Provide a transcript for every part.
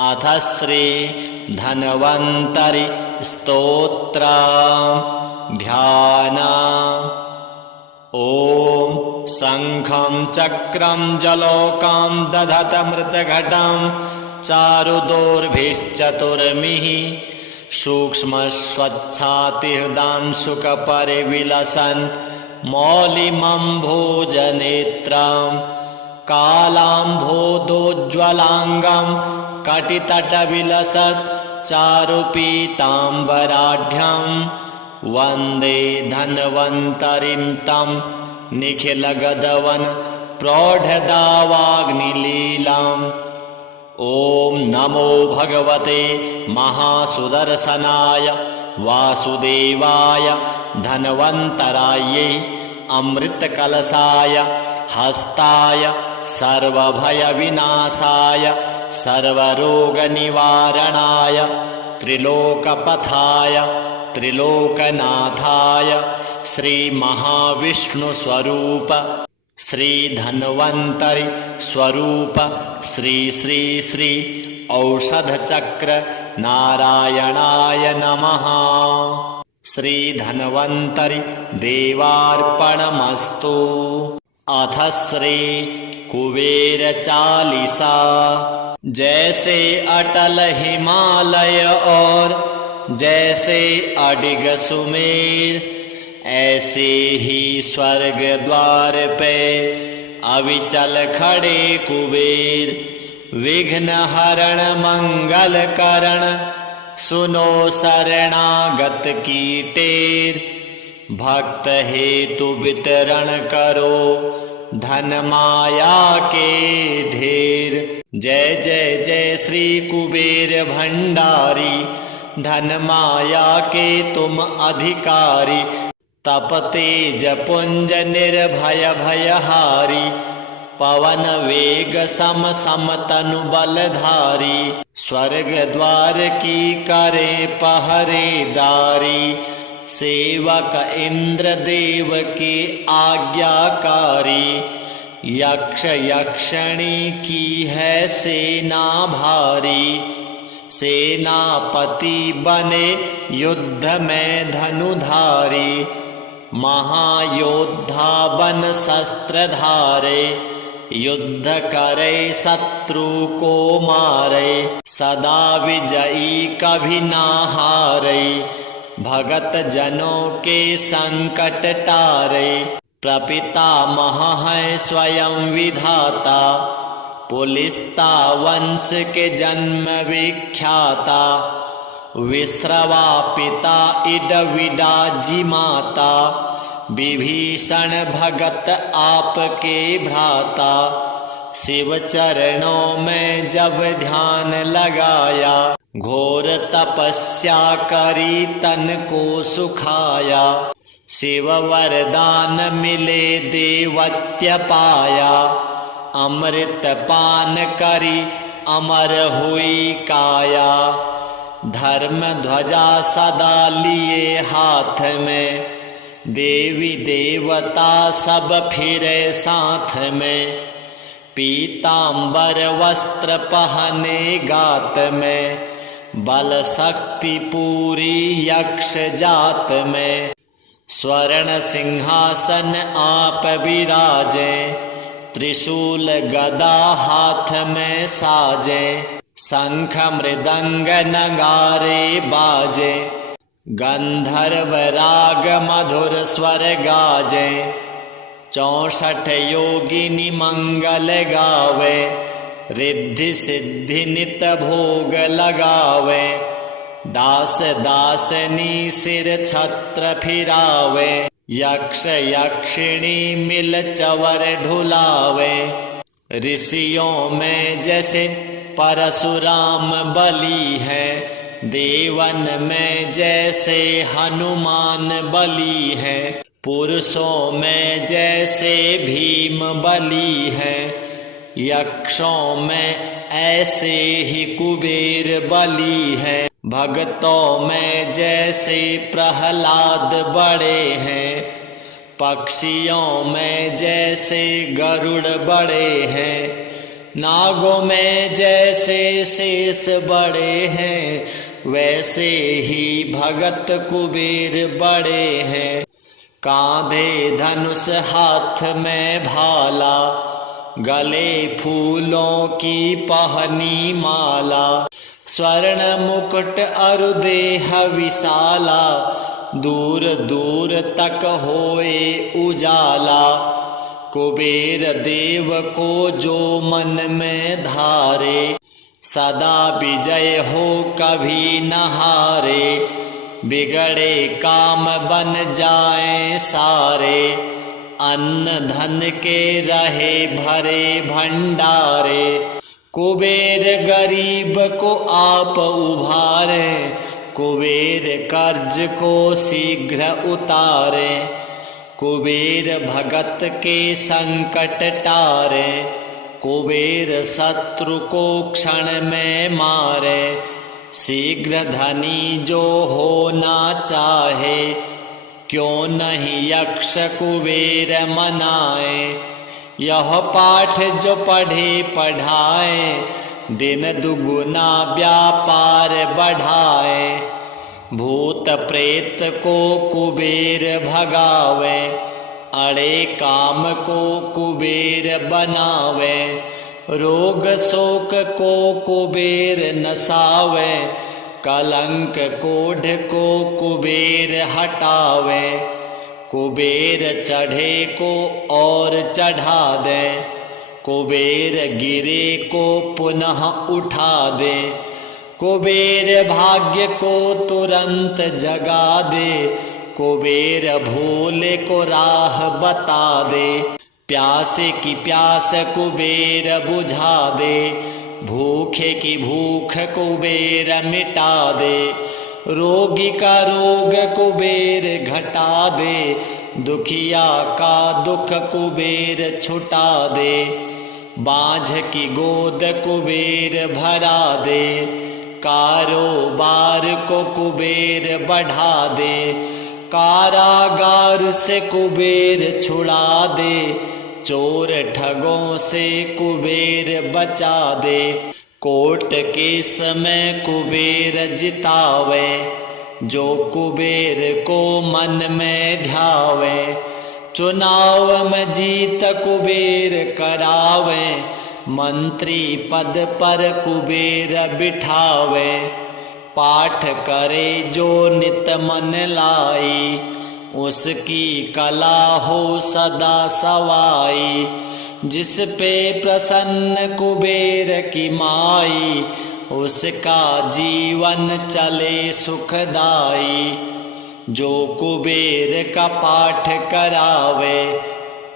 अथ श्री धन्वन्तरि स्तोत्र ध्यान। ॐ शङ्खं चक्रं जलोकं दधतमृतघटं चारुदोर्भिश्चतुर्मिः सूक्ष्मस्वच्छातिहृदांशुकपरिविलसन् मौलिमम्भोजनेत्रं कालाम्भोदोज्ज्वलाङ्गं कटितटविलसत् चारुपीताम्बराढ्यं वन्दे धन्वन्तरिं तं निखिलगदवन् प्रौढदावाग्निलीलाम्। ॐ नमो भगवते महासुदर्शनाय वासुदेवाय धन्वन्तरायै अमृतकलशाय हस्ताय सर्वभयविनाशाय सर्वरोगनिवारणाय त्रिलोकपथाय त्रिलोकनाथाय श्रीमहाविष्णुस्वरूप श्री धन्वन्तरि स्वरूप श्री श्री श्री औषधचक्र नारायणाय नमः। श्री धन्वन्तरि देवार्पणमस्तु। अथ श्री कुबेर चालीसा। जैसे अटल हिमालय और जैसे अडिग सुमेर, ऐसे ही स्वर्ग द्वार पे अविचल खड़े कुबेर। विघ्न हरण मंगल करण, सुनो शरणागत की टेर। भक्त हेतु वितरण करो, धन माया के ढेर। जय जय जय श्री कुबेर भंडारी, धन माया के तुम अधिकारी। तप तेज पुंज निर्भय भयहारी, पवन वेग सम सम तनु बलधारी। स्वर्ग द्वार की करे पहरेदारी, सेवक इंद्र देव के आज्ञाकारी। यक्ष यक्षिणी की है सेना भारी, सेनापति बने युद्ध में धनुधारी। महायोद्धा बन शस्त्र धारे, युद्ध करे शत्रु को मारे। सदा विजयी कभी ना हारे, भगत जनों के संकट टारे। प्रपितामह है स्वयं विधाता, पुलिस्ता वंश के जन्म विख्याता। विश्रवा पिता इडविडा जी माता, विभीषण भगत आपके भ्राता। शिव चरणों में जब ध्यान लगाया, घोर तपस्या करी तन को सुखाया। शिव वरदान मिले देवत्य पाया, अमृत पान करी अमर हुई काया। धर्म ध्वजा सदा लिए हाथ में, देवी देवता सब फिरे साथ में। पीतांबर वस्त्र पहने गात में, बल शक्ति पूरी यक्ष जात में। स्वर्ण सिंहासन आप विराजे, त्रिशूल गदा हाथ में साजे। शंख मृदंग नगारे बाजे, गंधर्व राग मधुर स्वर गाजे। 64 योगिनी मंगल गावे, रिद्धि सिद्धि नित भोग लगावे। दास दासनी सिर छत्र फिरावे, यक्ष यक्षिणी मिल चवर ढुलावे। ऋषियों में जैसे परशुराम बली है, देवन में जैसे हनुमान बली है। पुरुषों में जैसे भीम बली है, यक्षों में ऐसे ही कुबेर बली है। भक्तों में जैसे प्रहलाद बड़े हैं, पक्षियों में जैसे गरुड़ बड़े हैं। नागों में जैसे शेष बड़े हैं, वैसे ही भगत कुबेर बड़े हैं। कांधे धनुष हाथ में भाला, गले फूलों की पहनी माला। स्वर्ण मुकुट अरु देह विशाला, दूर दूर तक होए उजाला। कुबेर देव को जो मन में धारे, सदा विजय हो कभी न हारे। बिगड़े काम बन जाए सारे, अन्न धन के रहे भरे भंडारे। कुबेर गरीब को आप उभारे, कुबेर कर्ज को शीघ्र उतारे। कुबेर भगत के संकट टारे, कुबेर शत्रु को क्षण में मारे। शीघ्र धनी जो होना चाहे, क्यों नहीं यक्ष कुबेर मनाए। यह पाठ जो पढ़े पढ़ाए, दिन दुगुना व्यापार बढ़ाए। भूत प्रेत को कुबेर भगावे, अड़े काम को कुबेर बनावे। रोग शोक को कुबेर नसावे, कलंक कोढ़ को कुबेर हटावे। कुबेर चढ़े को और चढ़ा दे, कुबेर गिरे को पुनः उठा दे। कुबेर भाग्य को तुरंत जगा दे, कुबेर भोले को राह बता दे। प्यासे की प्यास कुबेर बुझा दे, भूखे की भूख कुबेर मिटा दे। रोगी का रोग कुबेर घटा दे, दुखिया का दुख कुबेर छुटा दे। बाँझ की गोद कुबेर भरा दे, कारोबार को कुबेर बढ़ा दे। कारागार से कुबेर छुड़ा दे, चोर ठगों से कुबेर बचा दे। कोर्ट के समय कुबेर जितावे, जो कुबेर को मन में ध्यावे। चुनाव में जीत कुबेर करावे, मंत्री पद पर कुबेर बिठावे। पाठ करे जो नित मन लाई, उसकी कला हो सदा सवाई। जिस पे प्रसन्न कुबेर की माई, उसका जीवन चले सुखदाई। जो कुबेर का पाठ करावे,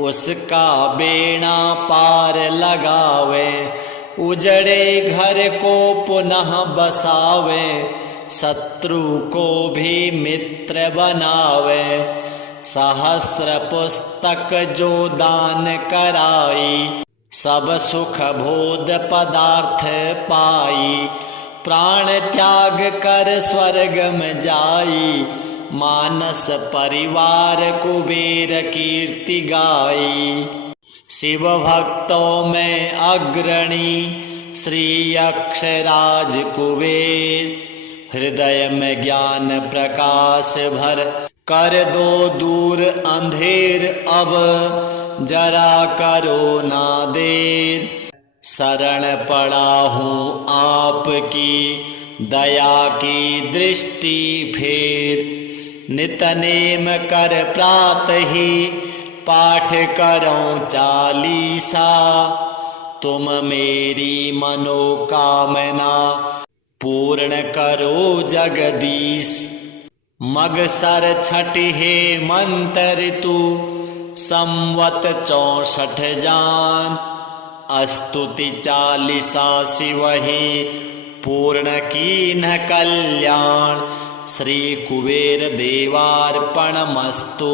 उसका बेड़ा पार लगावे। उजड़े घर को पुनः बसावे, शत्रु को भी मित्र बनावे। सहस्र पुस्तक जो दान कराई, सब सुख भोग पदार्थ पाई। प्राण त्याग कर स्वर्ग में जाई, मानस परिवार कुबेर कीर्ति गाई। शिव भक्तों में अग्रणी श्री यक्षराज कुबेर, हृदय में ज्ञान प्रकाश भर कर दो दूर अंधेर। अब जरा करो ना देर, शरण पड़ा हूँ आपकी, दया की दृष्टि फेर। नित नेम कर प्रात ही, पाठ करो चालीसा। तुम मेरी मनोकामना, पूर्ण करो जगदीश। मगसर छठ हे मंत्र ऋतु, संवत 64 जान। स्तुति चालीसा शिवहि, पूर्ण कीन कल्याण। श्री कुबेर देवार्पणमस्तु।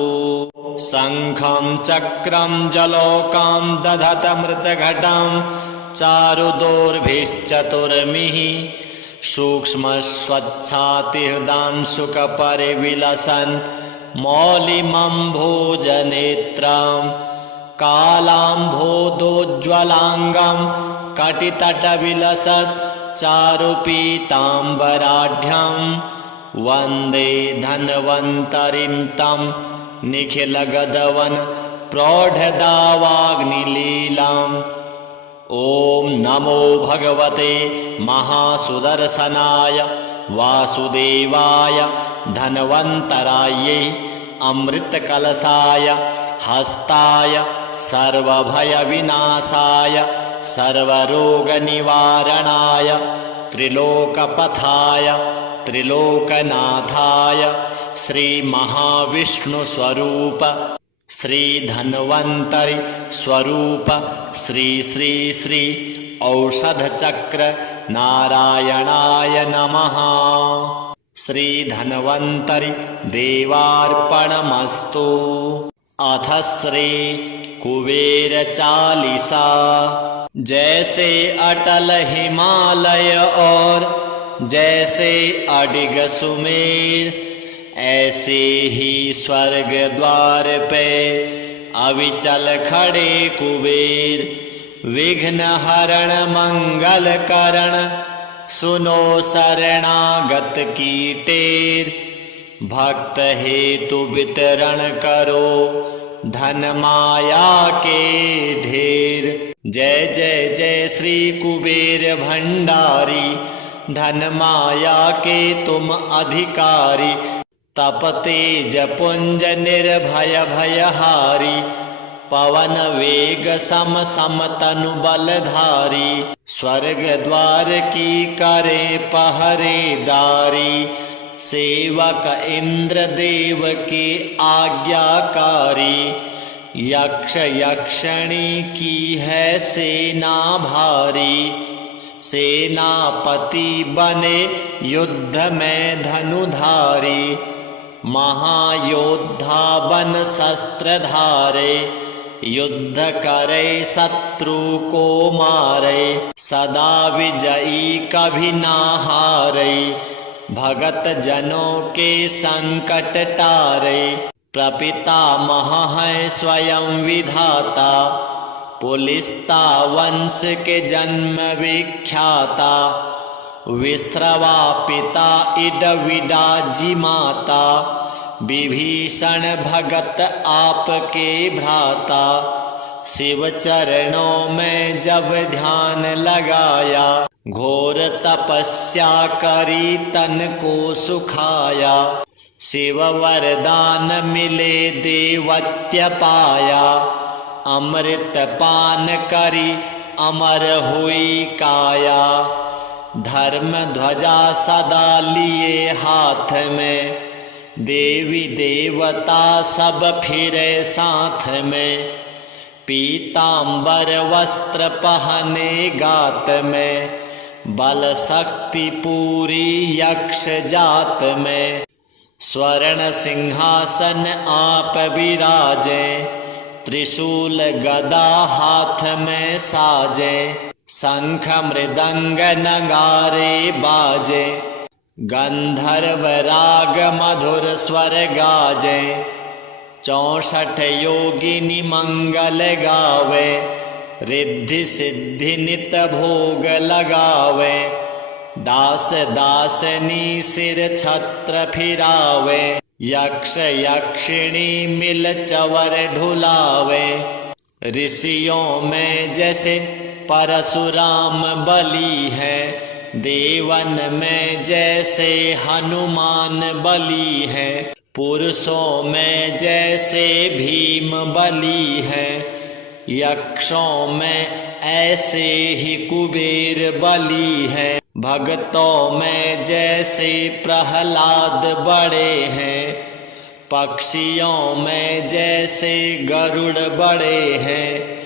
शंखं चक्रं जलौकां दधतमृतघटं, चारुदोर्भिश्चतुर्मिः। सूक्ष्म स्वच्छातिहृदांशुकपरिविलसन्, मौलिमम्भोजनेत्रं। कालाम्भोदोज्ज्वलाङ्गं कटितट विलसत् चारुपीताम्बराढ्यं वन्दे धन्वन्तरिं तं निखिलगदवन् प्रौढदावाग्निलीलाम्। ॐ नमो भगवते महासुदर्शनाय वासुदेवाय धन्वन्तरायै अमृतकलशाय हस्ताय सर्वभयविनाशाय सर्वरोगनिवारणाय त्रिलोकपथाय त्रिलोकनाथाय श्रीमहाविष्णुस्वरूप श्री धन्वन्तरि स्वरूप श्री श्री श्री औषधचक्र नारायणाय नमः। श्री धन्वन्तरि देवार्पणमस्तु। अथ श्री कुबेर चालीसा। जैसे अटल हिमालय और जैसे अडिग सुमेर, ऐसे ही स्वर्ग द्वार पे अविचल खड़े कुबेर। विघ्न हरण मंगल करण, सुनो शरणागत की टेर। भक्त हेतु वितरण करो, धन माया के ढेर। जय जय जय श्री कुबेर भंडारी, धन माया के तुम अधिकारी। तपतेज पुंज निर्भय भयहारी, पवन वेग सम सम तनु बलधारी। स्वर्ग द्वार की करे पहरेदारी, सेवक इंद्र देव के आज्ञाकारी। यक्ष यक्षणी की है सेना भारी, सेनापति बने युद्ध में धनुधारी। महायोद्धा बन शस्त्र धारे, युद्ध करे शत्रु को मारे। सदा विजयी कभी ना हारे, भगत जनों के संकट टारे। प्रपितामह है स्वयं विधाता, पुलिस्ता वंश के जन्म विख्याता। विश्रवा पिता इडविडा जी माता, विभीषण भगत आपके भ्राता। शिव चरणों में जब ध्यान लगाया, घोर तपस्या करी तन को सुखाया। शिव वरदान मिले देवत्य पाया, अमृत पान करी अमर हुई काया। धर्म ध्वजा सदा लिए हाथ में, देवी देवता सब फिरे साथ में। पीतांबर वस्त्र पहने गात में, बल शक्ति पूरी यक्ष जात में। स्वर्ण सिंहासन आप विराजे, त्रिशूल गदा हाथ में साजे। शंख मृदंग नगारे बाजे, गंधर्व राग मधुर स्वर गाजे। 64 योगिनी मंगल गावे, रिद्धि सिद्धि नित भोग लगावे। दास दासनी सिर छत्र फिरावे, यक्ष यक्षिणी मिल चवर ढुलावे। ऋषियों में जैसे परशुराम बली है, देवन में जैसे हनुमान बली है। पुरुषों में जैसे भीम बली है, यक्षों में ऐसे ही कुबेर बली है। भक्तों में जैसे प्रहलाद बड़े हैं, पक्षियों में जैसे गरुड़ बड़े हैं।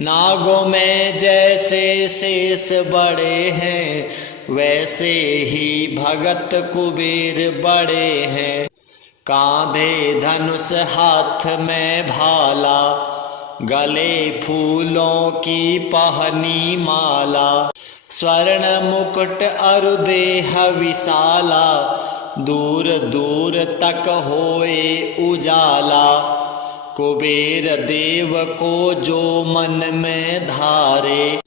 नागों में जैसे शेष बड़े हैं, वैसे ही भगत कुबेर बड़े हैं। कांधे धनुष हाथ में भाला, गले फूलों की पहनी माला। स्वर्ण मुकुट अरु देह विशाला, दूर दूर तक होए उजाला। कुबेर देव को जो मन में धारे,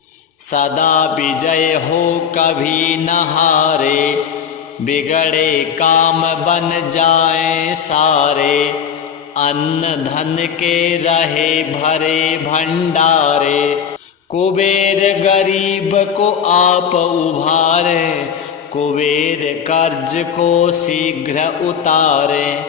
सदा विजय हो कभी न हारे, बिगड़े काम बन जाए सारे, अन्न धन के रहे भरे भंडारे, कुबेर गरीब को आप उभारे, कुबेर कर्ज को शीघ्र उतारे,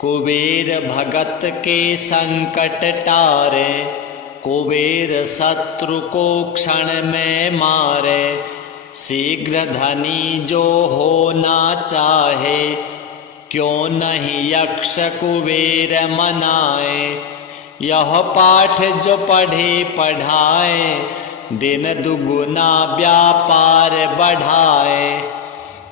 कुबेर भगत के संकट टारे, कुबेर शत्रु को क्षण में मारे, शीघ्र धनी जो होना चाहे, क्यों नहीं यक्ष कुबेर मनाए, यह पाठ जो पढ़े पढ़ाए, दिन दुगुना व्यापार बढ़ाए,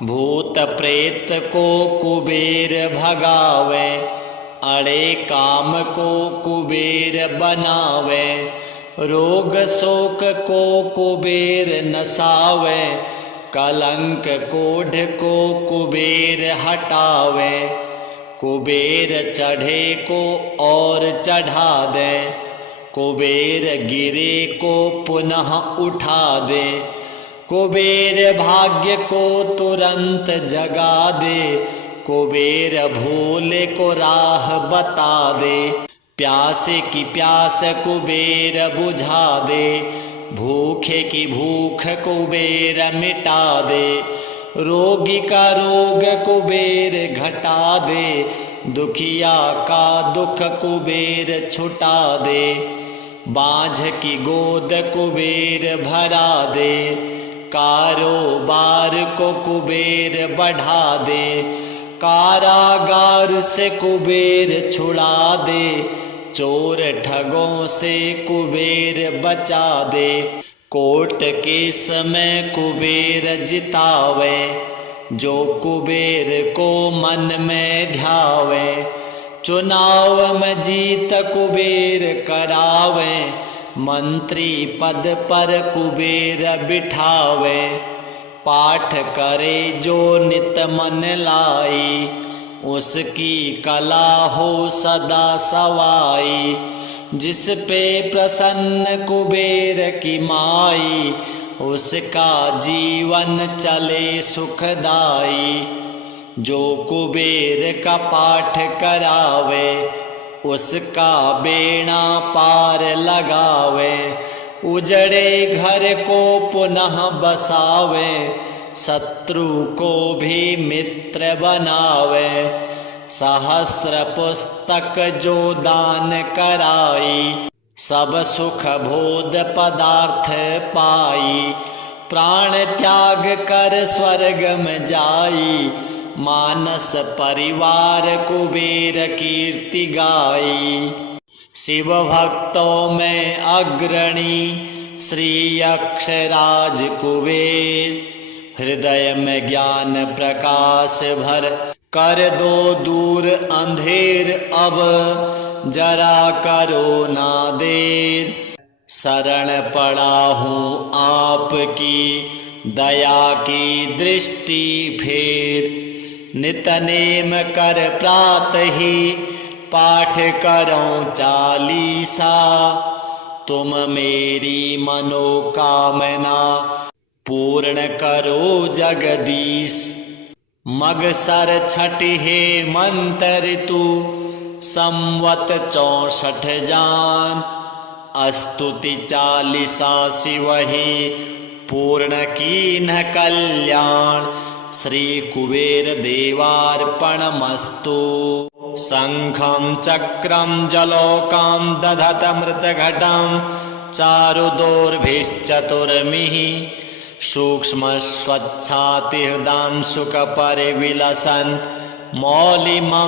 भूत प्रेत को कुबेर भगावे, अड़े काम को कुबेर बनावे, रोग शोक को कुबेर नसावे, कलंक कोढ़ को कुबेर हटावे, कुबेर चढ़े को और चढ़ा दे, कुबेर गिरे को पुनः उठा दे, कुबेर भाग्य को तुरंत जगा दे, कुबेर भोले को राह बता दे, प्यासे की प्यास कुबेर बुझा दे, भूखे की भूख कुबेर मिटा दे, रोगी का रोग कुबेर घटा दे, दुखिया का दुख कुबेर छुटा दे, बाँझ की गोद कुबेर भरा दे, कारोबार को कुबेर बढ़ा दे, कारागार से कुबेर छुड़ा दे, चोर ठगों से कुबेर बचा दे, कोर्ट के समय कुबेर जितावे, जो कुबेर को मन में ध्यावे, चुनाव में जीत कुबेर करावे, मंत्री पद पर कुबेर बिठावे, पाठ करे जो नित मन लाई, उसकी कला हो सदा सवाई, जिस पे प्रसन्न कुबेर की माई, उसका जीवन चले सुखदाई, जो कुबेर का पाठ करावे, उसका बेड़ा पार लगावे, उजड़े घर को पुनः बसावे, शत्रु को भी मित्र बनावे, सहस्त्र पुस्तक जो दान कराई, सब सुख भोग पदार्थ पाई, प्राण त्याग कर स्वर्ग में जाई, मानस परिवार कुबेर कीर्ति गाई, शिव भक्तों में अग्रणी श्री यक्षराज कुबेर, हृदय में ज्ञान प्रकाश भर कर दो दूर अंधेर, अब जरा करो ना देर, शरण पड़ा हूँ आपकी दया की दृष्टि फेर, नित नेम कर प्रात ही पाठ करो चालीसा, तुम मेरी मनोकामना पूर्ण करो जगदीश, मगसर छठ हेमंत ऋतु संवत 64 जान, स्तुति चालीसा शिवहि पूर्ण कीन्ह कल्याण, श्री कुबेर देवार्पणमस्तु। शंखं चक्रं जलौकां दधतमृतघटं चारुदोर्भिश्चतुर्मिः, सूक्ष्मस्वच्छातिहृदांशुकपरिविलसन् मौलिमम्भोजनेत्रं,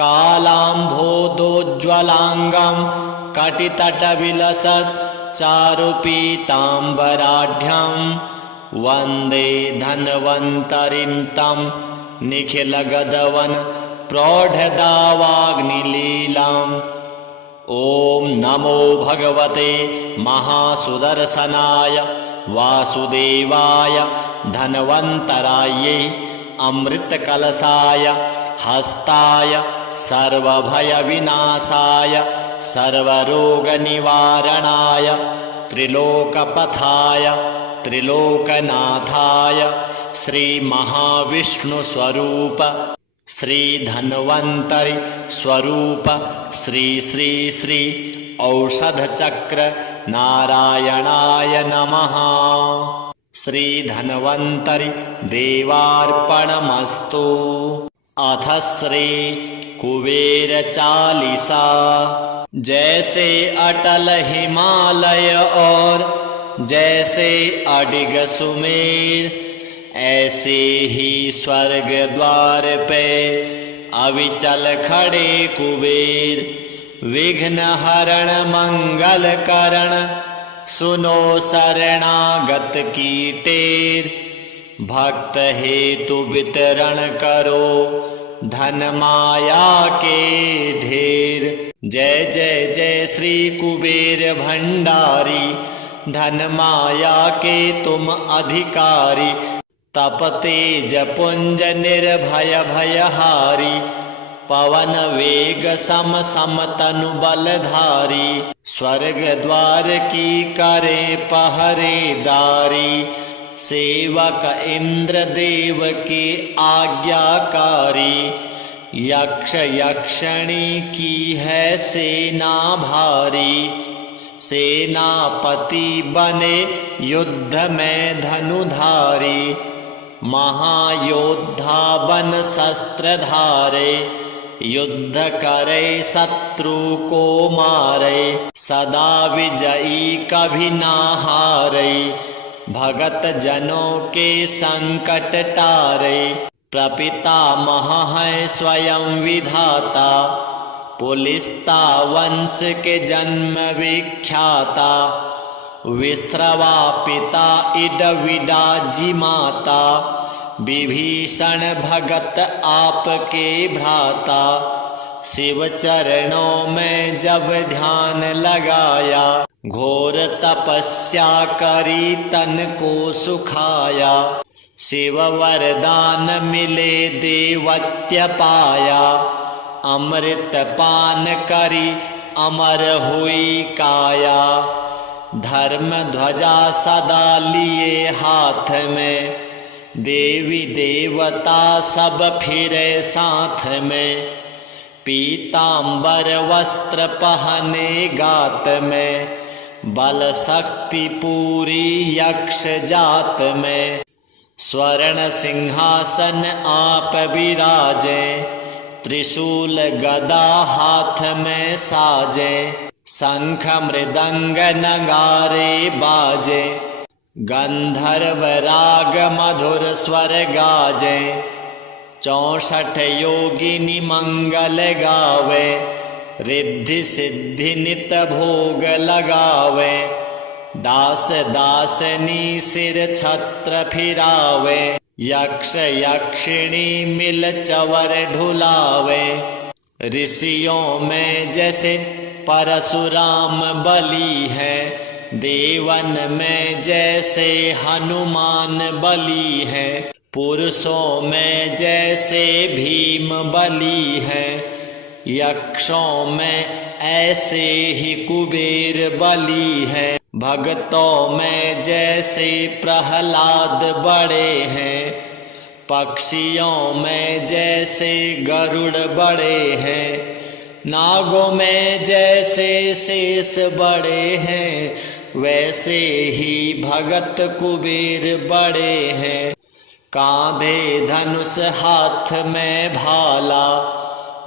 कालाम्भोदोज्ज्वलाङ्गं कटितटविलसत् चारुपीताम्बराढ्यं, वन्दे धन्वन्तरिं तं निखिलगदवन् प्रौढदावाग्निलीलाम्। ॐ नमो भगवते महासुदर्शनाय वासुदेवाय धन्वन्तरायै, अमृतकलशाय हस्ताय सर्वभयविनाशाय सर्वरोगनिवारणाय त्रिलोकपथाय त्रिलोकनाथाय श्रीमहाविष्णुस्वरूप श्रीधन्वन्तरि स्वरूप श्री श्री श्री औषधचक्र नारायणाय नमः। श्रीधन्वन्तरि देवार्पणमस्तु। अथ श्री कुबेर चालीसा। जैसे अटल हिमालय और जैसे अडिग सुमेर, ऐसे ही स्वर्ग द्वार पे अविचल खड़े कुबेर। विघ्न हरण मंगल करण, सुनो शरणागत की टेर। भक्त हेतु वितरण करो, धन माया के ढेर। जय जय जय श्री कुबेर भंडारी, धन माया के तुम अधिकारी। तप तेज पुंज निर्भय भयहारी, पवन वेग सम सम तनु बलधारी। स्वर्ग द्वार की करे पहरेदारी, सेवक इंद्र देव के आज्ञाकारी। यक्ष यक्षणी की है सेना भारी, सेनापति बने युद्ध में धनुधारी। महायोद्धा बन शस्त्र धारे, युद्ध करे शत्रु को मारे। सदा विजयी कभी ना हारे, भगत जनों के संकट टारे। प्रपितामह है स्वयं विधाता, पुलिस्ता वंश के जन्म विख्याता। विश्रवा पिता इडविडा जी माता, विभीषण भगत आपके भ्राता। शिव चरणों में जब ध्यान लगाया, घोर तपस्या करी तन को सुखाया। शिव वरदान मिले देवत्य पाया, अमृत पान करी अमर हुई काया। धर्म ध्वजा सदा लिए हाथ में, देवी देवता सब फिरे साथ में। पीतांबर वस्त्र पहने गात में, बल शक्ति पूरी यक्ष जात में। स्वर्ण सिंहासन आप विराजे, त्रिशूल गदा हाथ में साजे। शंख मृदंग नगारे बाजे, गंधर्व राग मधुर स्वर गाजे। 64 योगिनी मंगल गावे, रिद्धि सिद्धि नित भोग लगावे। दास दासनी सिर छत्र फिरावे, यक्ष यक्षिणी मिल चवर ढुलावे। ऋषियों में जैसे परशुराम बली है, देवन में जैसे हनुमान बली है। पुरुषों में जैसे भीम बली है, यक्षों में ऐसे ही कुबेर बली है। भक्तों में जैसे प्रहलाद बड़े हैं, पक्षियों में जैसे गरुड़ बड़े हैं। नागों में जैसे शेष बड़े हैं, वैसे ही भगत कुबेर बड़े हैं। कांधे धनुष हाथ में भाला,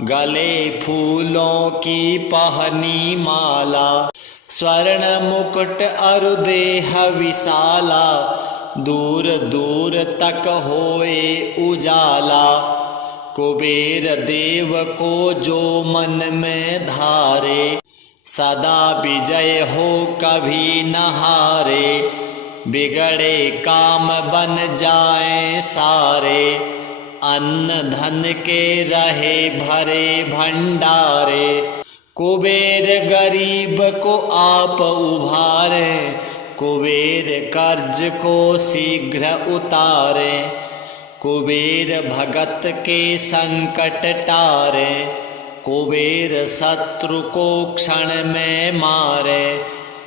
गले फूलों की पहनी माला। स्वर्ण मुकुट अरु देह विशाला, दूर दूर तक होए उजाला। कुबेर देव को जो मन में धारे, सदा विजय हो कभी न हारे। बिगड़े काम बन जाएं सारे, अन्न धन के रहे भरे भंडारे। कुबेर गरीब को आप उभारे, कुबेर कर्ज को शीघ्र उतारे। कुबेर भगत के संकट टारे, कुबेर शत्रु को क्षण में मारे,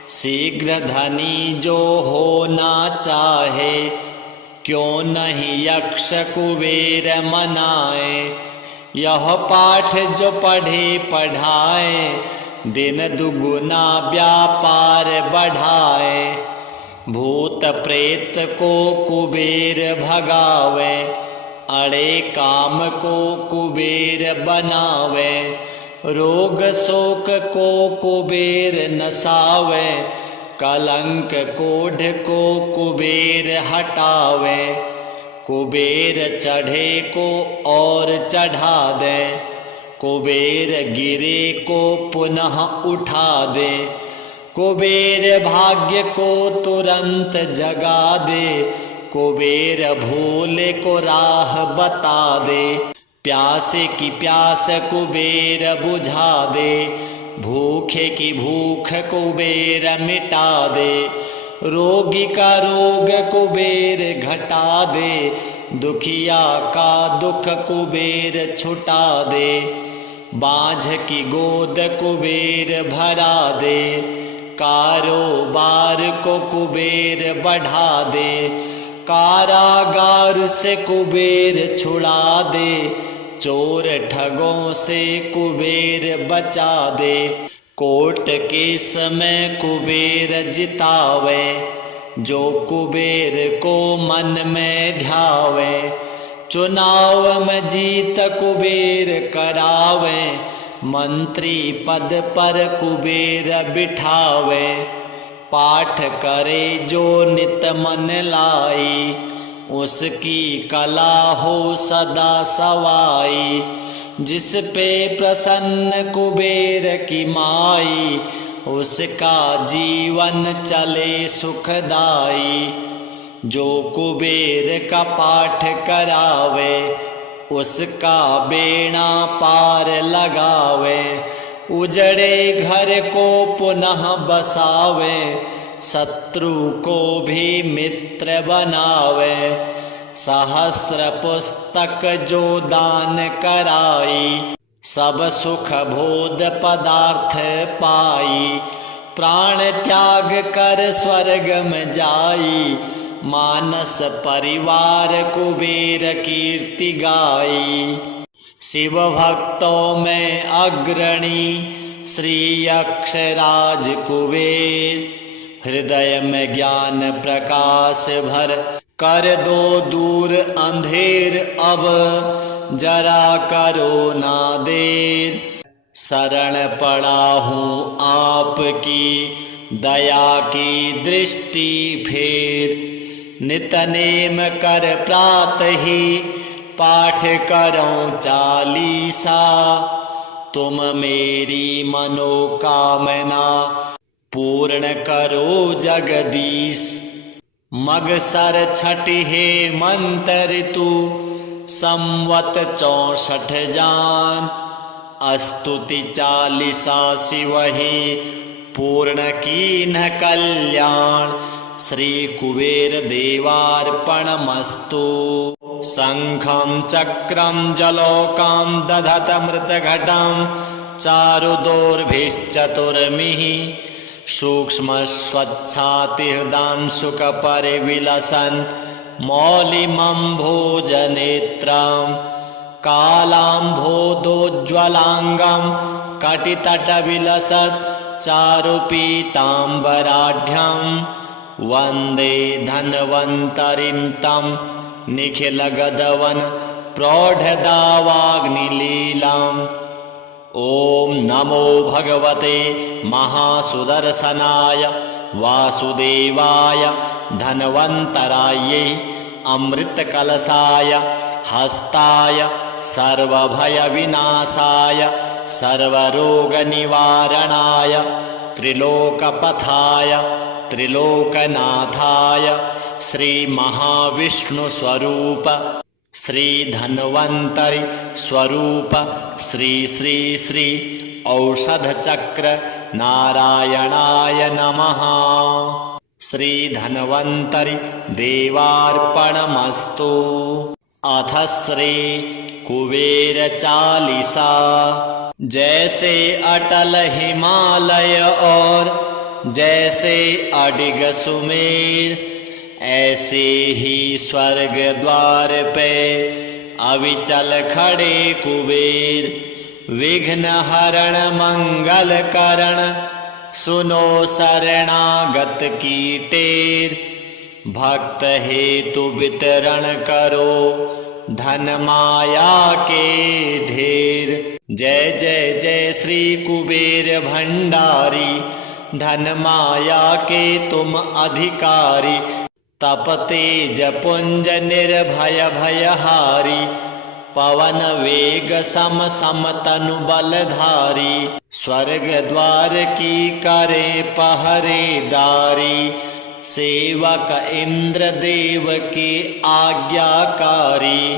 शीघ्र धनी जो होना चाहे, क्यों नहीं यक्ष कुबेर मनाए। यह पाठ जो पढ़े पढ़ाए, दिन दुगुना व्यापार बढ़ाए। भूत प्रेत को कुबेर भगावे, अड़े काम को कुबेर बनावे। रोग शोक को कुबेर नसावे, कलंक कोढ़ को कुबेर हटावे। कुबेर चढ़े को और चढ़ा दे, कुबेर गिरे को पुनः उठा दे। कुबेर भाग्य को तुरंत जगा दे, कुबेर भोले को राह बता दे। प्यासे की प्यास कुबेर बुझा दे, भूखे की भूख कुबेर मिटा दे। रोगी का रोग कुबेर घटा दे, दुखिया का दुख कुबेर छुटा दे। बाँझ की गोद कुबेर भरा दे, कारोबार को कुबेर बढ़ा दे। कारागार से कुबेर छुड़ा दे, चोर ठगों से कुबेर बचा दे। कोर्ट के समय कुबेर जितावे, जो कुबेर को मन में ध्यावे। चुनाव में जीत कुबेर करावे, मंत्री पद पर कुबेर बिठावे। पाठ करे जो नित मन लाई, उसकी कला हो सदा सवाई। जिस पे प्रसन्न कुबेर की माई, उसका जीवन चले सुखदाई। जो कुबेर का पाठ करावे, उसका बेड़ा पार लगावे। उजड़े घर को पुनः बसावे, शत्रु को भी मित्र बनावे। सहस्र पुस्तक जो दान कराई, सब सुख भोग पदार्थ पाई। प्राण त्याग कर स्वर्ग में जाई, मानस परिवार कुबेर कीर्ति गाई। शिव भक्तों में अग्रणी श्री यक्षराज कुबेर, हृदय में ज्ञान प्रकाश भर कर दो दूर अंधेर। अब जरा करो ना देर, शरण पड़ा हूँ आपकी, दया की दृष्टि फेर। नित नेम कर प्रात ही, पाठ करो चालीसा। तुम मेरी मनोकामना, पूर्ण करो जगदीश। मगसर छठी हेमंत ऋतु, संवत 64 जान। स्तुति चालीसा शिवहि, पूर्ण कीन्ह कल्याण। श्री कुबेर देवार्पणमस्तु। शंखं चक्रं जलौकां दधत मृतघटं, चारुदोर्भिश्चतुर्मिः। सूक्ष्म स्वच्छातिहृदांशुक परिविलसन्, मौलिमम्भोजनेत्रं। कालाम्भोदोज्ज्वलाङ्गं कटितटविलसत्, चारुपीताम्बराढ्यं। वन्दे धन्वन्तरिं तं निखिलगदवन्, प्रौढदावाग्निलीलाम्। ॐ नमो भगवते महासुदर्शनाय वासुदेवाय, धन्वन्तरायै अमृतकलशाय, हस्ताय सर्वभयविनाशाय, सर्वरोगनिवारणाय, त्रिलोकपथाय त्रिलोकनाथाय, श्री महाविष्णुस्वरूप श्री धन्वन्तरि स्वरूप श्री श्री श्री औषधचक्र नारायणाय नमः। श्री धन्वन्तरि देवार्पणमस्तु। अथ श्री कुबेर चालीसा। जैसे अटल हिमालय और जैसे अडिग सुमेर, ऐसे ही स्वर्ग द्वार पे अविचल खड़े कुबेर। विघ्न हरण मंगल करण, सुनो शरणागत की टेर। भक्त हेतु वितरण करो, धन माया के ढेर। जय जय जय श्री कुबेर भंडारी, धन माया के तुम अधिकारी। तप तेज पुंज निर्भय भयहारी, पवन वेग सम सम तनु बलधारी। स्वर्ग द्वार की करे पहरेदारी, सेवक इंद्र देव के आज्ञाकारी।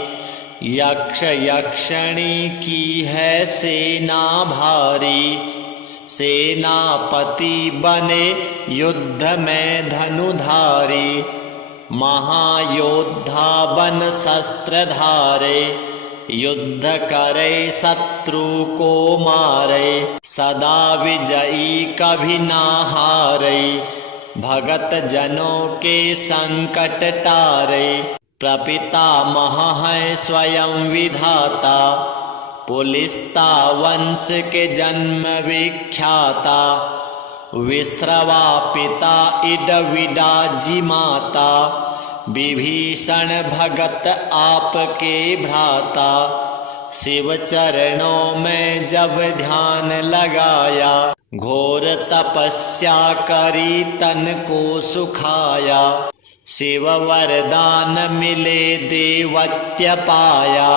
यक्ष यक्षणी की है सेना भारी, सेनापति बने युद्ध में धनुधारी। महायोद्धा बन शस्त्र धारे, युद्ध करे शत्रु को मारे। सदा विजयी कभी ना हारे, भगत जनों के संकट टारे। प्रपितामह है स्वयं विधाता, पुलिस्ता वंश के जन्म विख्याता। विश्रवा पिता इडविडा जी माता, विभीषण भगत आपके भ्राता। शिव चरणों में जब ध्यान लगाया, घोर तपस्या करी तन को सुखाया। शिव वरदान मिले देवत्य पाया,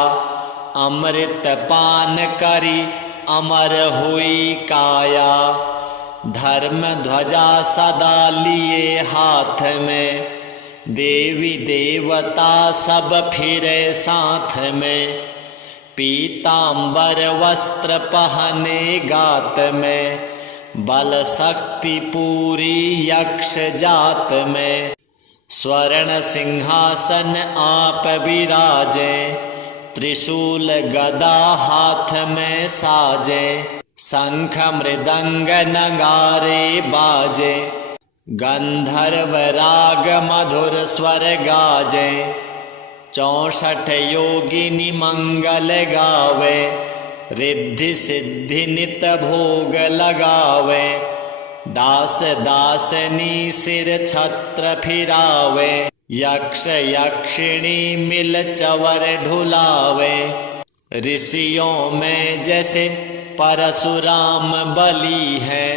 अमृत पान करी अमर हुई काया। धर्म ध्वजा सदा लिए हाथ में, देवी देवता सब फिरे साथ में। पीतांबर वस्त्र पहने गात में, बल शक्ति पूरी यक्ष जात में। स्वर्ण सिंहासन आप विराजे, त्रिशूल गदा हाथ में साजे। शंख मृदंग नगारे बाजे, गंधर्व राग मधुर स्वर गाजे। 64 योगिनी मंगल गावे, रिद्धि सिद्धि नित भोग लगावे। दास दासनी सिर छत्र फिरावे, यक्ष यक्षिणी मिल चवर ढुलावे। ऋषियों में जैसे परशुराम बली है,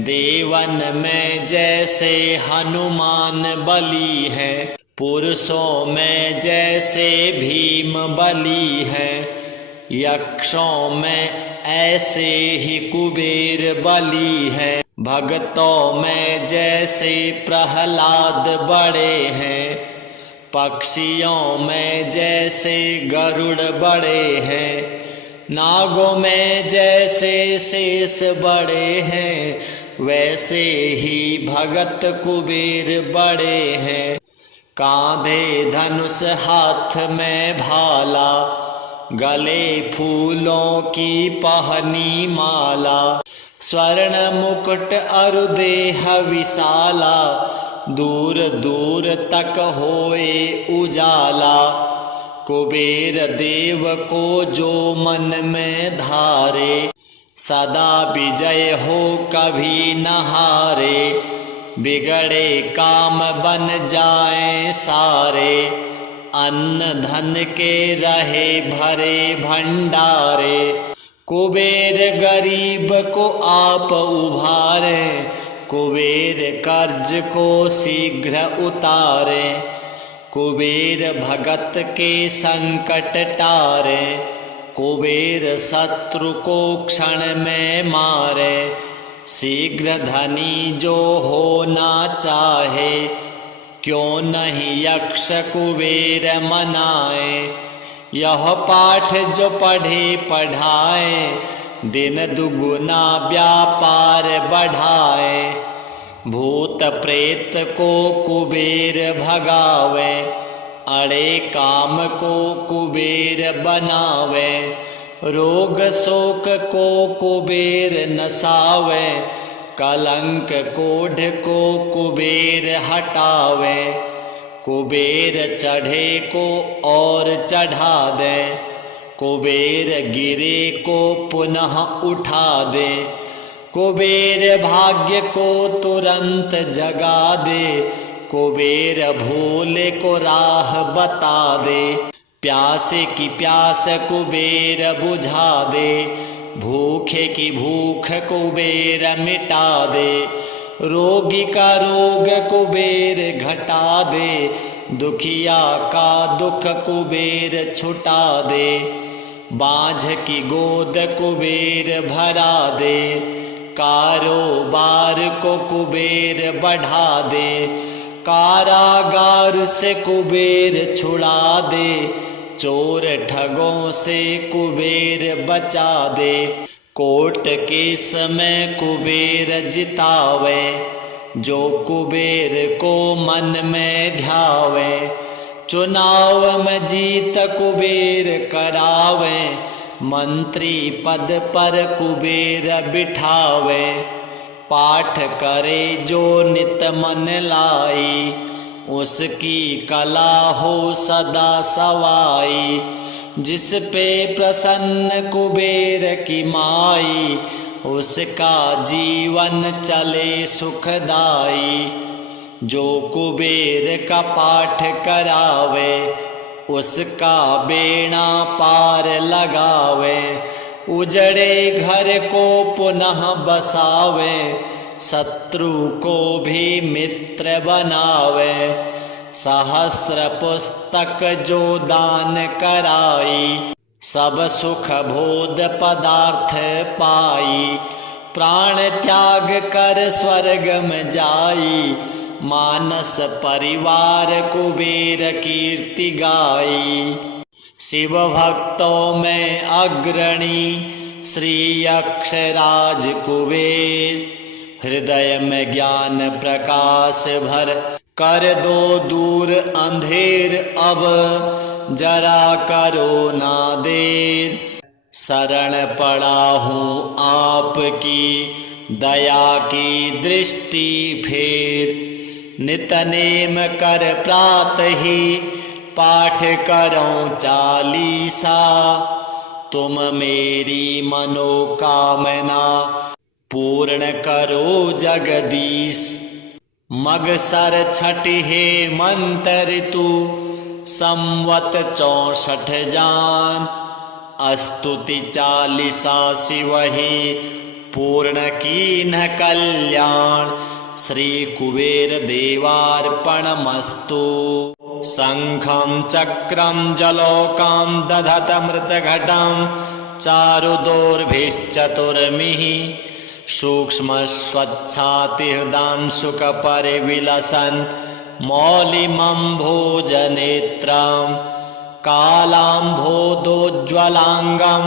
देवन में जैसे हनुमान बली है। पुरुषों में जैसे भीम बली है, यक्षों में ऐसे ही कुबेर बली है। भक्तों में जैसे प्रहलाद बड़े हैं, पक्षियों में जैसे गरुड़ बड़े हैं। नागों में जैसे शेष बड़े हैं, वैसे ही भगत कुबेर बड़े हैं। कांधे धनुष हाथ में भाला, गले फूलों की पहनी माला। स्वर्ण मुकुट अरु देह विशाला, दूर दूर तक होए उजाला। कुबेर देव को जो मन में धारे, सदा विजय हो कभी न हारे। बिगड़े काम बन जाए सारे, अन्न धन के रहे भरे भंडारे। कुबेर गरीब को आप उभारे, कुबेर कर्ज को शीघ्र उतारे। कुबेर भगत के संकट टारे, कुबेर शत्रु को क्षण में मारे। शीघ्र धनी जो होना चाहे, क्यों नहीं यक्ष कुबेर मनाए। यह पाठ जो पढ़े पढ़ाए, दिन दुगुना व्यापार बढ़ाए। भूत प्रेत को कुबेर भगावे, अड़े काम को कुबेर बनावे। रोग शोक को कुबेर नसावे, कलंक कोढ़ को कुबेर हटावे। कुबेर चढ़े को और चढ़ा दे, कुबेर गिरे को पुनः उठा दे। कुबेर भाग्य को तुरंत जगा दे, कुबेर भोले को राह बता दे। प्यासे की प्यास कुबेर बुझा दे, भूखे की भूख कुबेर मिटा दे। रोगी का रोग कुबेर घटा दे, दुखिया का दुख कुबेर छुटा दे। बाँझ की गोद कुबेर भरा दे, कारोबार को कुबेर बढ़ा दे। कारागार से कुबेर छुड़ा दे, चोर ठगों से कुबेर बचा दे। कोर्ट के समय कुबेर जितावे, जो कुबेर को मन में ध्यावे। चुनाव में जीत कुबेर करावे, मंत्री पद पर कुबेर बिठावे। पाठ करे जो नित मन लाई, उसकी कला हो सदा सवाई। जिस पे प्रसन्न कुबेर की माई, उसका जीवन चले सुखदाई। जो कुबेर का पाठ करावे, उसका बेड़ा पार लगावे। उजड़े घर को पुनः बसावे, शत्रु को भी मित्र बनावे। सहस्र पुस्तक जो दान कराई, सब सुख भोग पदार्थ पाई। प्राण त्याग कर स्वर्ग में जाई, मानस परिवार कुबेर कीर्ति गाई। शिव भक्तों में अग्रणी श्री यक्षराज कुबेर, हृदय में ज्ञान प्रकाश भर कर दो दूर अंधेर। अब जरा करो ना देर, शरण पड़ा हूँ आपकी, दया की दृष्टि फेर। नित नेम कर प्रात ही, पाठ करो चालीसा। तुम मेरी मनोकामना, पूर्ण करो जगदीश। मगसर छठी हेमंत ऋतु, संवत 64 जान। स्तुति चालीसा शिवहि, पूर्ण कीन्ह कल्याण। श्री कुबेर देवार्पणमस्तु। शंखं चक्रं जलौकां दधत मृतघटं, चारुदोर्भिश्चतुर्मिः। सूक्ष्म स्वच्छातिहृदांशुक परिविलसन्, मौलिमम्भोजनेत्रं। कालाम्भोदोज्ज्वलाङ्गं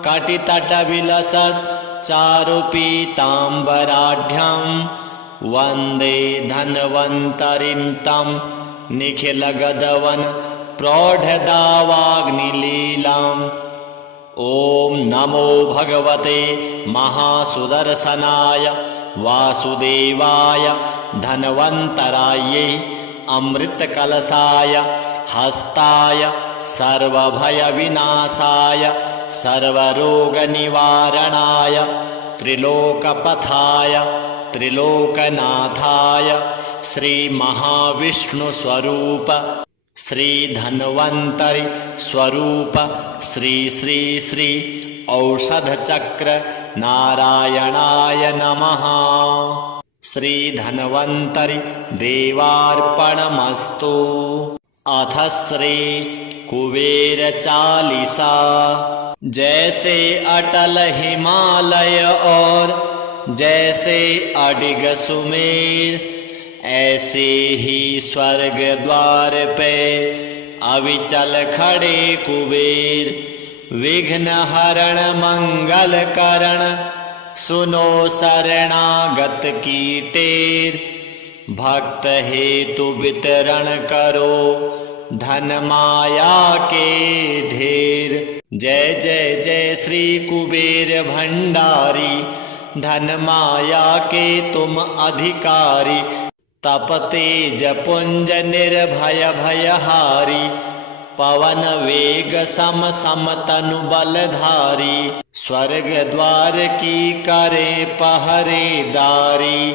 कटितटविलसत्, चारुपीताम्बराढ्यं। वन्दे धन्वन्तरिं तं निखिलगदवन्, प्रौढदावाग्निलीलम्। ओम नमो भगवते महासुदर्शनाय वासुदेवाय धन्वन्तरायै। अमृतकलशाय हस्ताय सर्वभयविनाशाय सर्वरोगनिवारणाय त्रिलोकपथाय त्रिलोकनाथाय श्री महाविष्णुस्वरूप श्री धन्वन्तरि स्वरूप श्री श्री श्री औषध चक्र नारायणाय नमः। श्री धन्वन्तरि देवार्पणमस्तु। अथ श्री कुबेर चालीसा। जैसे अटल हिमालय और जैसे अडिग सुमेर, ऐसे ही स्वर्ग द्वार पे अविचल खड़े कुबेर। विघ्न हरण मंगल करण, सुनो शरणागत की टेर। भक्त हेतु वितरण करो, धन माया के ढेर। जय जय जय श्री कुबेर भंडारी, धन माया के तुम अधिकारी। तप तेज पुंज निर्भय भयहारी, पवन वेग सम सम तनु बलधारी। स्वर्ग द्वार की करे पहरेदारी,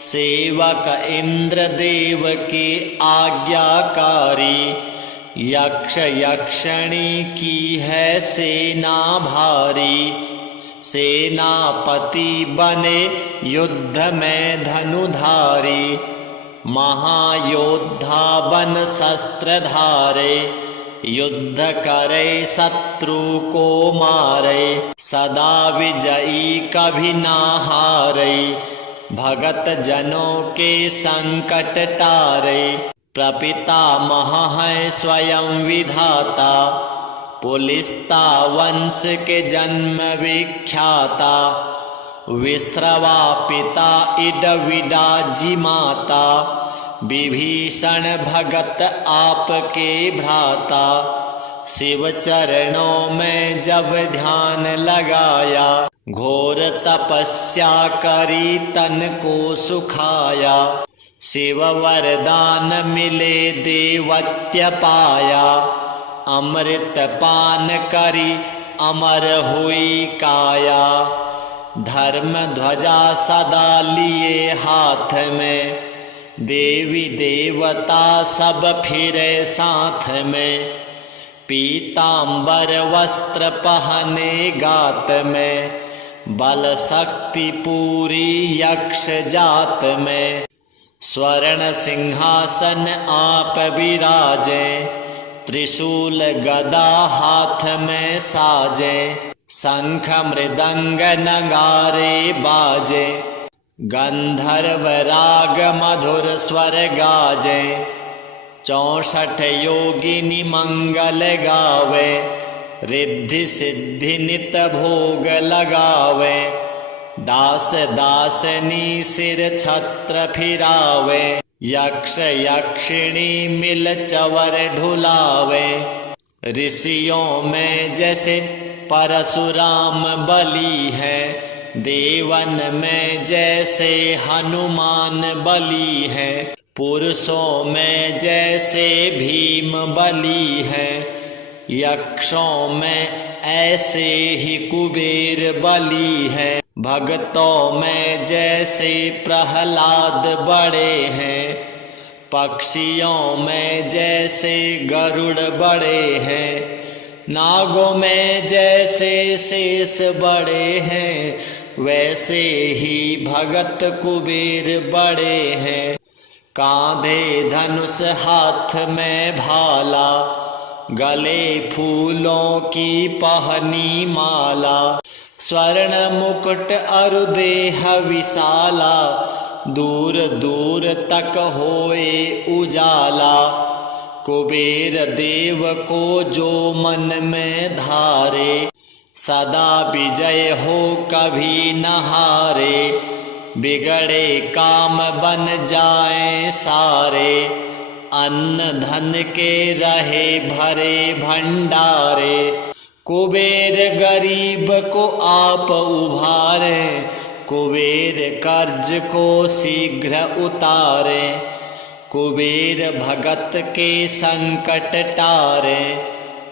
सेवक इंद्र देव के आज्ञाकारी। यक्ष यक्षिणी की है सेना भारी, सेनापति बने युद्ध में धनुधारी। महायोद्धा बन शस्त्र धारे, युद्ध करे शत्रु को मारे। सदा विजयी कभी ना हारे, भगत जनों के संकट टारे। प्रपितामह है स्वयं विधाता, पुलिस्ता वंश के जन्म विख्याता। विश्रवा पिता इडविडा जी माता, विभीषण भगत आपके भ्राता। शिव चरणों में जब ध्यान लगाया, घोर तपस्या करी तन को सुखाया। शिव वरदान मिले देवत्य पाया, अमृत पान करी अमर हुई काया। धर्म ध्वजा सदा लिए हाथ में, देवी देवता सब फिरे साथ में। पीतांबर वस्त्र पहने गात में, बल शक्ति पूरी यक्ष जात में। स्वर्ण सिंहासन आप विराजे, त्रिशूल गदा हाथ में साजे। शंख मृदंग नगारे बाजे, गंधर्व राग मधुर स्वर गाजे। 64 योगिनी मंगल गावे, रिद्धि सिद्धि नित भोग लगावे। दास दासनी सिर छत्र फिरावे, यक्ष यक्षिणी मिल चवर ढुलावे। ऋषियों में जैसे परशुराम बली है, देवन में जैसे हनुमान बली है। पुरुषों में जैसे भीम बली है, यक्षों में ऐसे ही कुबेर बली है। भक्तों में जैसे प्रहलाद बड़े हैं, पक्षियों में जैसे गरुड़ बड़े हैं। नागों में जैसे शेष बड़े हैं, वैसे ही भगत कुबेर बड़े हैं। कांधे धनुष हाथ में भाला, गले फूलों की पहनी माला। स्वर्ण मुकुट अरु देह विशाला, दूर दूर तक होए उजाला। कुबेर देव को जो मन में धारे, सदा विजय हो कभी न हारे। बिगड़े काम बन जाए सारे, अन्न धन के रहे भरे भंडारे। कुबेर गरीब को आप उभारे, कुबेर कर्ज को शीघ्र उतारे। कुबेर भगत के संकट टारे,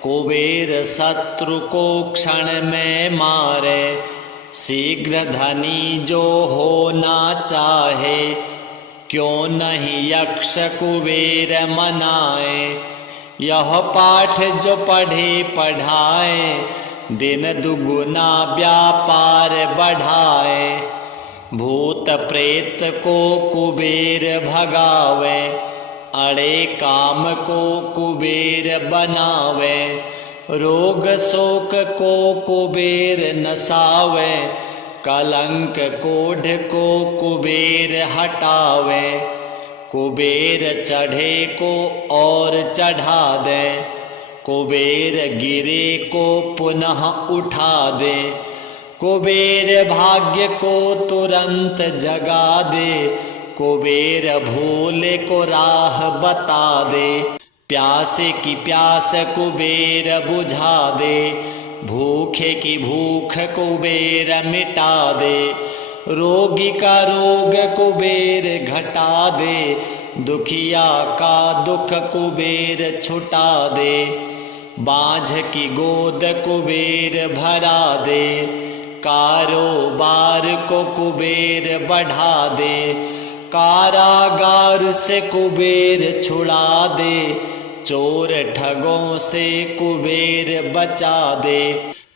कुबेर शत्रु को क्षण में मारे। शीघ्र धनी जो होना चाहे, क्यों नहीं यक्ष कुबेर मनाए। यह पाठ जो पढ़े पढ़ाए, दिन दुगुना व्यापार बढ़ाए। भूत प्रेत को कुबेर भगावे, अड़े काम को कुबेर बनावे। रोग शोक को कुबेर नसावे, कलंक कोढ़ को कुबेर हटावे। कुबेर चढ़े को और चढ़ा दे, कुबेर गिरे को पुनः उठा दे। कुबेर भाग्य को तुरंत जगा दे, कुबेर भोले को राह बता दे। प्यासे की प्यास कुबेर बुझा दे, भूखे की भूख कुबेर मिटा दे, रोगी का रोग कुबेर घटा दे, दुखिया का दुख कुबेर छुटा दे, बांझ की गोद कुबेर भरा दे, कारोबार को कुबेर बढ़ा दे, कारागार से कुबेर छुड़ा दे, चोर ठगों से कुबेर बचा दे,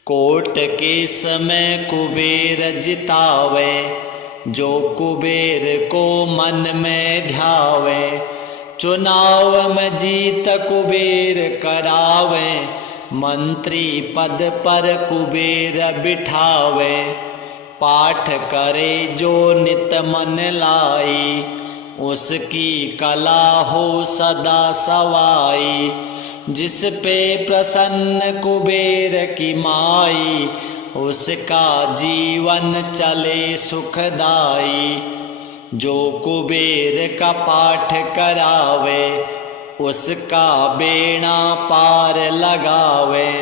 कोर्ट के समय कुबेर जितावे, जो कुबेर को मन में ध्यावे, चुनाव में जीत कुबेर करावे, मंत्री पद पर कुबेर बिठावे, पाठ करे जो नित मन लाई, उसकी कला हो सदा सवाई, जिस पे प्रसन्न कुबेर की माई, उसका जीवन चले सुखदाई, जो कुबेर का पाठ करावे, उसका बेड़ा पार लगावे,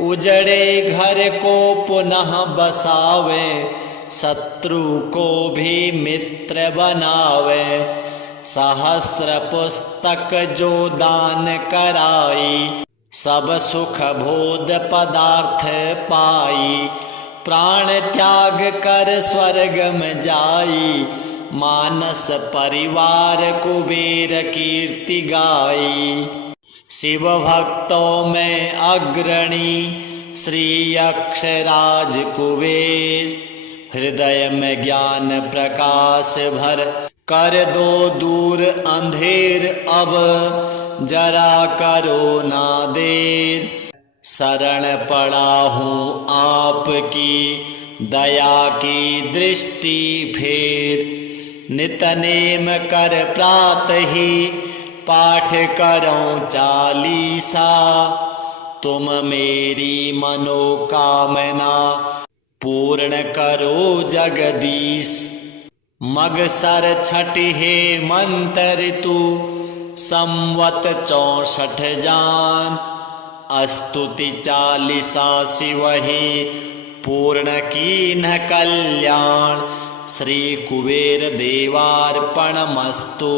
उजड़े घर को पुनः बसावे, शत्रु को भी मित्र बनावे, सहस्र पुस्तक जो दान कराई, सब सुख बोध पदार्थ पाई, प्राण त्याग कर स्वर्ग में जाई, मानस परिवार कुबेर कीर्ति गाई, शिव भक्तों में अग्रणी श्री अक्षराज कुबेर, हृदय में ज्ञान प्रकाश भर, कर दो दूर अंधेर अब, जरा करो ना देर, शरण पड़ा हूँ आपकी, दया की दृष्टि फेर, नित नेम कर प्रात ही, पाठ करो चालीसा, तुम मेरी मनोकामना पूर्ण करो जगदीश, मगसर छठ हे मंत्र ऋतु, संवत 64 जान, स्तुति चालीसा शिवहि, पूर्ण कीन्ह कल्याण, श्री कुबेर देवार्पणमस्तु।